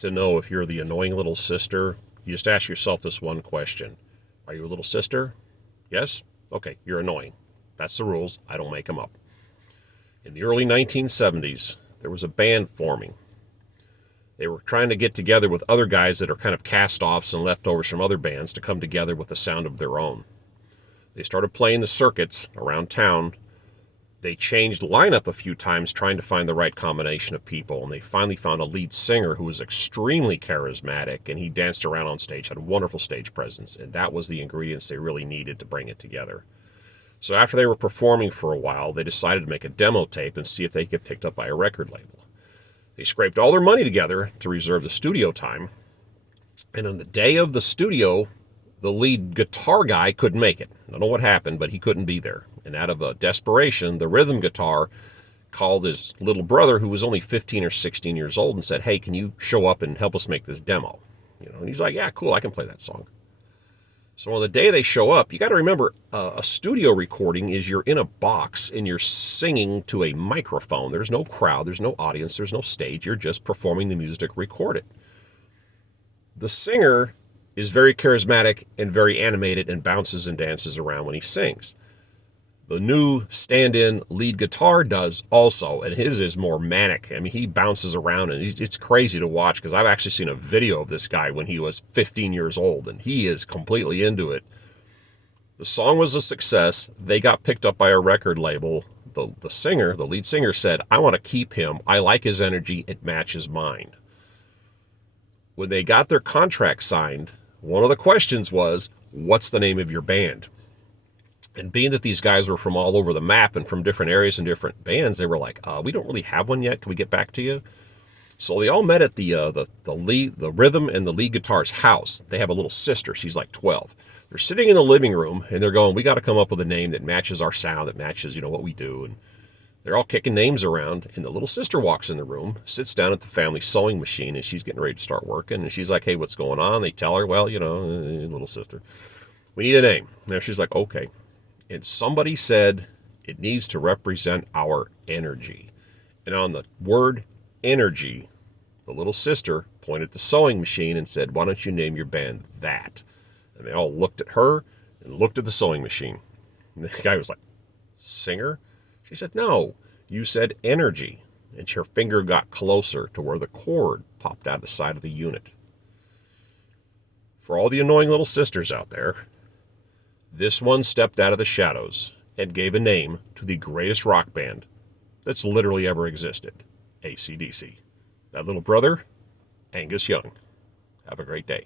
To know if you're the annoying little sister, you just ask yourself this one question. Are you a little sister? Yes? Okay, you're annoying. That's the rules. I don't make them up. In the early 1970s, there was a band forming. They were trying to get together with other guys that are kind of cast-offs and leftovers from other bands to come together with a sound of their own. They started playing the circuits around town. They changed lineup a few times trying to find the right combination of people, and they finally found a lead singer who was extremely charismatic, and he danced around on stage, had a wonderful stage presence, and that was the ingredients they really needed to bring it together. So after they were performing for a while, they decided to make a demo tape and see if they could get picked up by a record label. They scraped all their money together to reserve the studio time, and on the day of the studio, the lead guitar guy couldn't make it. I don't know what happened, but he couldn't be there. And out of a desperation, the rhythm guitar called his little brother, who was only 15 or 16 years old, and said, "Hey, can you show up and help us make this demo?" And he's like, "Yeah, cool, I can play that song." So on the day they show up, you got to remember, a studio recording is you're in a box and you're singing to a microphone. There's no crowd, there's no audience, there's no stage. You're just performing the music recorded. The singer is very charismatic and very animated and bounces and dances around when he sings. The new stand-in lead guitar does also, and his is more manic. I mean, he bounces around, and it's crazy to watch because I've actually seen a video of this guy when he was 15 years old, and he is completely into it. The song was a success. They got picked up by a record label. The singer, the lead singer, said, "I want to keep him. I like his energy. It matches mine." When they got their contract signed, one of the questions was, "What's the name of your band?" And being that these guys were from all over the map and from different areas and different bands, they were like, "We don't really have one yet. Can we get back to you?" So they all met at the rhythm and the lead guitar's house. They have a little sister. She's like 12. They're sitting in the living room and they're going, "We got to come up with a name that matches our sound, that matches, what we do." And they're all kicking names around. And the little sister walks in the room, sits down at the family sewing machine, and she's getting ready to start working. And she's like, "Hey, what's going on?" They tell her, "Well, little sister, we need a name." Now she's like, "Okay." And somebody said it needs to represent our energy. And on the word energy, the little sister pointed at the sewing machine and said, "Why don't you name your band that?" And they all looked at her and looked at the sewing machine. And the guy was like, "Singer?" She said, "No, you said energy." And her finger got closer to where the cord popped out the side of the unit. For all the annoying little sisters out there, this one stepped out of the shadows and gave a name to the greatest rock band that's literally ever existed, AC/DC. That little brother, Angus Young. Have a great day.